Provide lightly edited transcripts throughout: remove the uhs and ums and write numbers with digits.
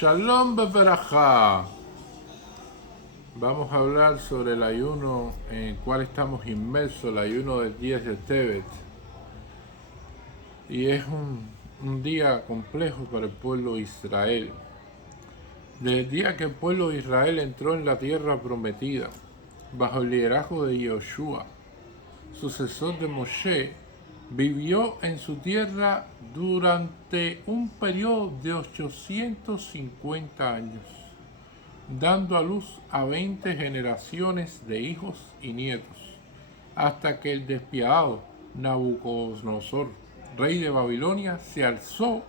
Shalom Beberajá. Vamos a hablar sobre el ayuno en el cual estamos inmersos, el ayuno del día de Tebet. Y es un día complejo para el pueblo de Israel. Desde el día que el pueblo de Israel entró en la tierra prometida, bajo el liderazgo de Yoshua, sucesor de Moshe, vivió en su tierra durante un periodo de 850 años, dando a luz a 20 generaciones de hijos y nietos, hasta que el despiadado Nabucodonosor, rey de Babilonia, se alzó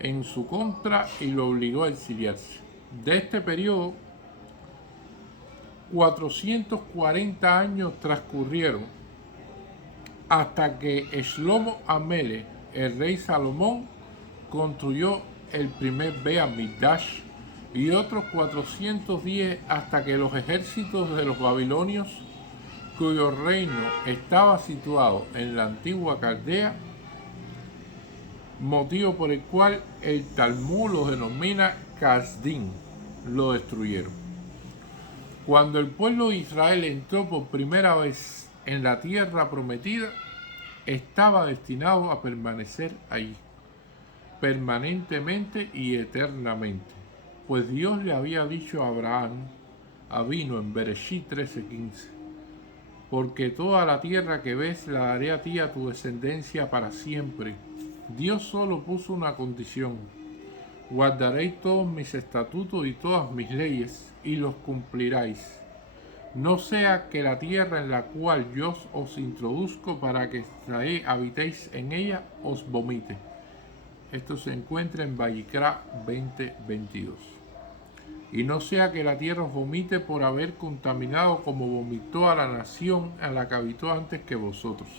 en su contra y lo obligó a exiliarse. De este periodo, 440 años transcurrieron hasta que Shlomo Amele, el rey Salomón, construyó el primer Beit Hamikdash, y otros 410 hasta que los ejércitos de los babilonios, cuyo reino estaba situado en la antigua Caldea, motivo por el cual el Talmud lo denomina Kasdim, lo destruyeron. Cuando el pueblo de Israel entró por primera vez en la tierra prometida, estaba destinado a permanecer allí, permanentemente y eternamente, pues Dios le había dicho a Abraham, Avino, en Bereshit 13:15, porque toda la tierra que ves la daré a ti y a tu descendencia para siempre. Dios solo puso una condición: guardaréis todos mis estatutos y todas mis leyes, y los cumpliráis. No sea que la tierra en la cual yo os introduzco para que habitéis en ella, os vomite. Esto se encuentra en Vayikra 20:22. Y no sea que la tierra os vomite por haber contaminado como vomitó a la nación a la que habitó antes que vosotros.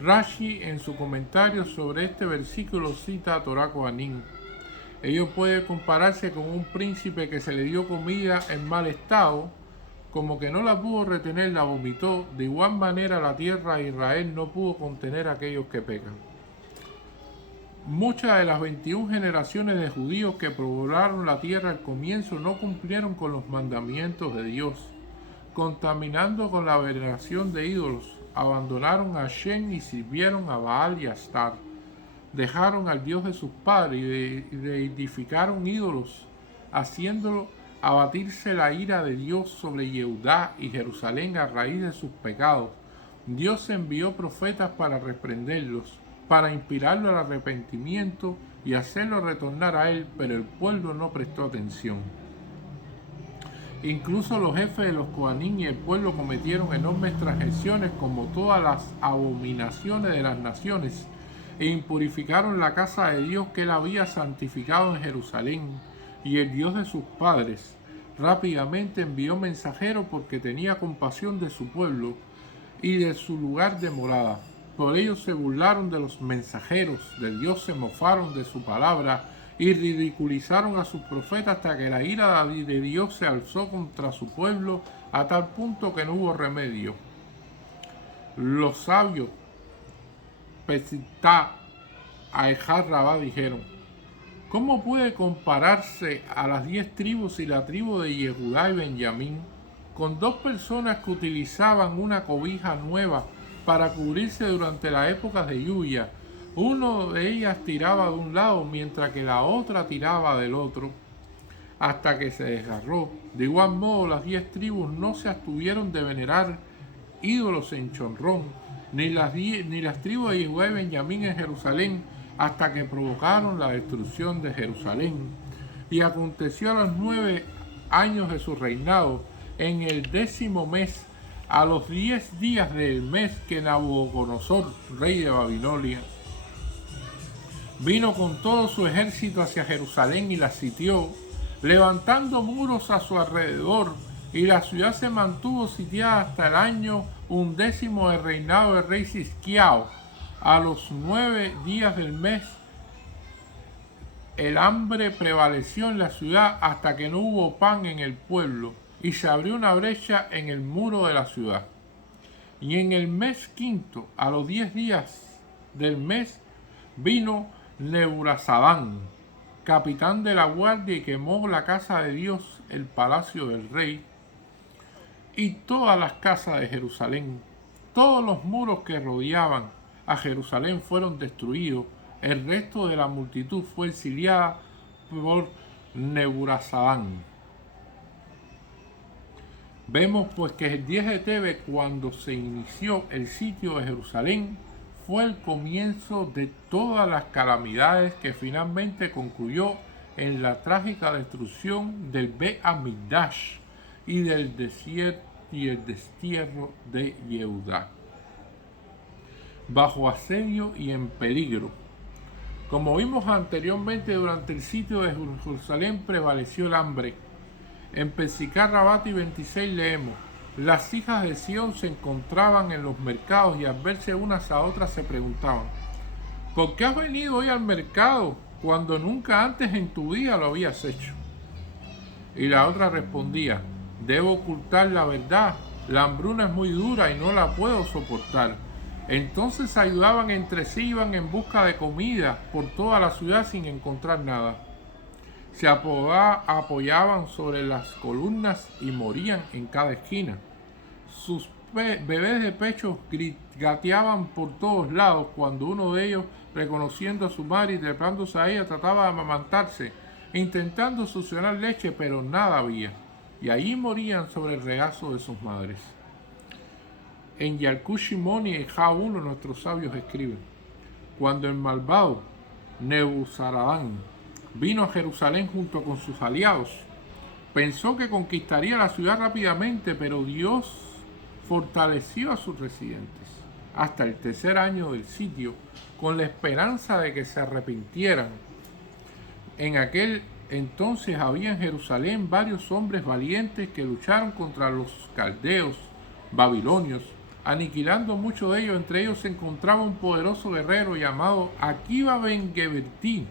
Rashi, en su comentario sobre este versículo, cita a Torah Kohanim. Ello puede compararse con un príncipe que se le dio comida en mal estado, como que no la pudo retener, la vomitó. De igual manera la tierra de Israel no pudo contener a aquellos que pecan. Muchas de las 21 generaciones de judíos que poblaron la tierra al comienzo no cumplieron con los mandamientos de Dios, contaminando con la veneración de ídolos. Abandonaron a Hashem y sirvieron a Baal y a Astar. Dejaron al Dios de sus padres y edificaron ídolos, haciéndolo abatirse la ira de Dios sobre Yehudá y Jerusalén a raíz de sus pecados. Dios envió profetas para reprenderlos, para inspirarlo al arrepentimiento y hacerlo retornar a él, pero el pueblo no prestó atención. Incluso los jefes de los Kohanim y el pueblo cometieron enormes transgresiones, como todas las abominaciones de las naciones, e impurificaron la casa de Dios que él había santificado en Jerusalén, y el Dios de sus padres rápidamente envió mensajeros porque tenía compasión de su pueblo y de su lugar de morada. Por ello se burlaron de los mensajeros de Dios, se mofaron de su palabra y ridiculizaron a sus profetas hasta que la ira de Dios se alzó contra su pueblo a tal punto que no hubo remedio. Los sabios Pesitá a Ejad Rabá dijeron: ¿cómo puede compararse a las 10 tribus y la tribu de Yehudá y Benjamín, con dos personas que utilizaban una cobija nueva para cubrirse durante las épocas de lluvia? Uno de ellas tiraba de un lado mientras que la otra tiraba del otro, hasta que se desgarró. De igual modo, las 10 tribus no se abstuvieron de venerar ídolos en Chonrón, ni las tribus de Yehudá y Benjamín en Jerusalén, hasta que provocaron la destrucción de Jerusalén. Y aconteció a los 9 años de su reinado, en el 10º mes, a los 10 días del mes, que Nabucodonosor, rey de Babilonia, vino con todo su ejército hacia Jerusalén y la sitió, levantando muros a su alrededor, y la ciudad se mantuvo sitiada hasta el año 11º del reinado del rey Xisquiao. A los 9 días del mes, el hambre prevaleció en la ciudad hasta que no hubo pan en el pueblo, y se abrió una brecha en el muro de la ciudad. Y en el mes quinto, a los 10 días del mes, vino Nebuzaradan, capitán de la guardia, y quemó la casa de Dios, el palacio del rey, y todas las casas de Jerusalén. Todos los muros que rodeaban a Jerusalén fueron destruidos. El resto de la multitud fue exiliada por Nebuzaradán. Vemos pues que el 10 de Tebet, cuando se inició el sitio de Jerusalén, fue el comienzo de todas las calamidades que finalmente concluyó en la trágica destrucción del Bet Hamikdash y del desierto y el destierro de Yehudá, bajo asedio y en peligro. Como vimos anteriormente, durante el sitio de Jerusalén prevaleció el hambre. En Pesicar, Rabati 26 leemos: las hijas de Sión se encontraban en los mercados y al verse unas a otras se preguntaban: ¿por qué has venido hoy al mercado cuando nunca antes en tu vida lo habías hecho? Y la otra respondía: debo ocultar la verdad, la hambruna es muy dura y no la puedo soportar. Entonces ayudaban entre sí, iban en busca de comida por toda la ciudad sin encontrar nada. Se apoyaban sobre las columnas y morían en cada esquina. Sus bebés de pecho gateaban por todos lados cuando uno de ellos, reconociendo a su madre y trepándose a ella, trataba de amamantarse, intentando succionar leche, pero nada había, y allí morían sobre el regazo de sus madres. En Yalkut Shimoni y Ja1 nuestros sabios escriben: cuando el malvado Nebuzaradán vino a Jerusalén junto con sus aliados, pensó que conquistaría la ciudad rápidamente, pero Dios fortaleció a sus residentes hasta el tercer año del sitio, con la esperanza de que se arrepintieran. En aquel entonces había en Jerusalén varios hombres valientes que lucharon contra los caldeos babilonios, aniquilando muchos de ellos. Entre ellos se encontraba un poderoso guerrero llamado Akiba ben Gebertí.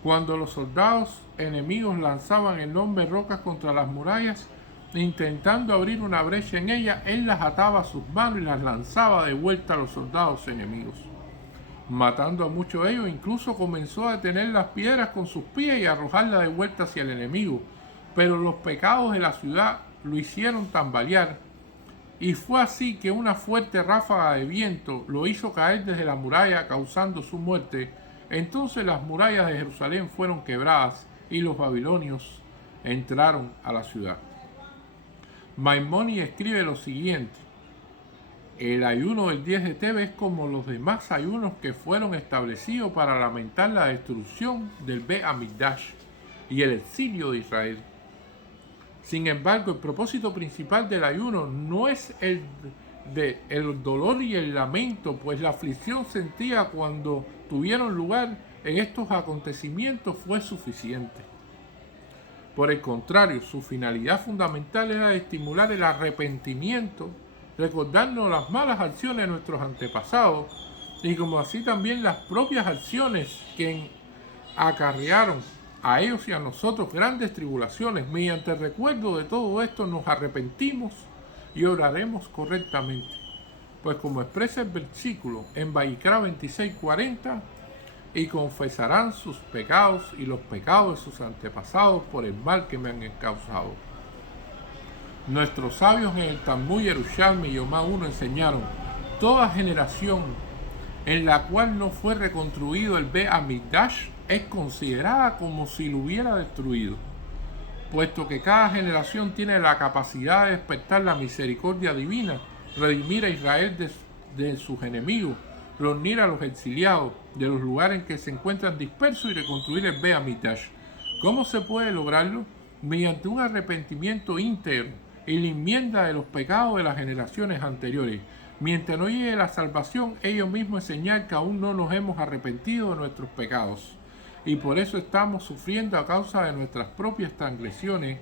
Cuando los soldados enemigos lanzaban enormes rocas contra las murallas, intentando abrir una brecha en ellas, él las ataba a sus manos y las lanzaba de vuelta a los soldados enemigos, matando a muchos de ellos. Incluso comenzó a detener las piedras con sus pies y a arrojarlas de vuelta hacia el enemigo. Pero los pecados de la ciudad lo hicieron tambalear, y fue así que una fuerte ráfaga de viento lo hizo caer desde la muralla, causando su muerte. Entonces las murallas de Jerusalén fueron quebradas y los babilonios entraron a la ciudad. Maimónides escribe lo siguiente: el ayuno del 10 de Tebet es como los demás ayunos que fueron establecidos para lamentar la destrucción del Bet Hamikdash y el exilio de Israel. Sin embargo, el propósito principal del ayuno no es el dolor y el lamento, pues la aflicción sentida cuando tuvieron lugar en estos acontecimientos fue suficiente. Por el contrario, su finalidad fundamental era estimular el arrepentimiento, recordarnos las malas acciones de nuestros antepasados, y como así también las propias acciones que acarrearon a ellos y a nosotros grandes tribulaciones. Mediante el recuerdo de todo esto nos arrepentimos y oraremos correctamente. Pues como expresa el versículo en Vayikra 26:40, y confesarán sus pecados y los pecados de sus antepasados por el mal que me han causado. Nuestros sabios en el Talmud Yerushalmi y Yomá 1 enseñaron: toda generación en la cual no fue reconstruido el Bet Hamikdash es considerada como si lo hubiera destruido, puesto que cada generación tiene la capacidad de despertar la misericordia divina, redimir a Israel de sus enemigos, reunir a los exiliados de los lugares en que se encuentran dispersos y reconstruir el Bet Hamikdash. ¿Cómo se puede lograrlo? Mediante un arrepentimiento íntegro y la enmienda de los pecados de las generaciones anteriores. Mientras no llegue la salvación, ello mismo es señal que aún no nos hemos arrepentido de nuestros pecados, y por eso estamos sufriendo a causa de nuestras propias transgresiones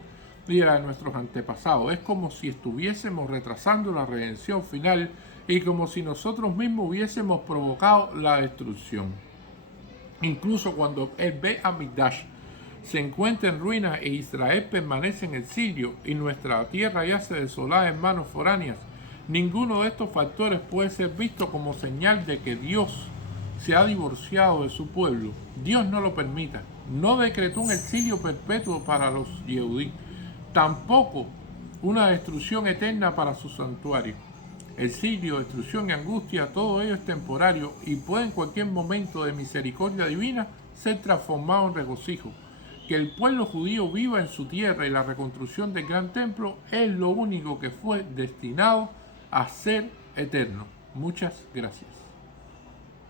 y de las de nuestros antepasados. Es como si estuviésemos retrasando la redención final y como si nosotros mismos hubiésemos provocado la destrucción. Incluso cuando el Bet Hamikdash se encuentra en ruinas e Israel permanece en exilio y nuestra tierra yace desolada en manos foráneas, ninguno de estos factores puede ser visto como señal de que Dios se ha divorciado de su pueblo. Dios no lo permita. No decretó un exilio perpetuo para los Yehudí, tampoco una destrucción eterna para su santuario. Exilio, destrucción y angustia, todo ello es temporario y puede en cualquier momento de misericordia divina ser transformado en regocijo. Que el pueblo judío viva en su tierra y la reconstrucción del gran templo es lo único que fue destinado a ser eterno. Muchas gracias.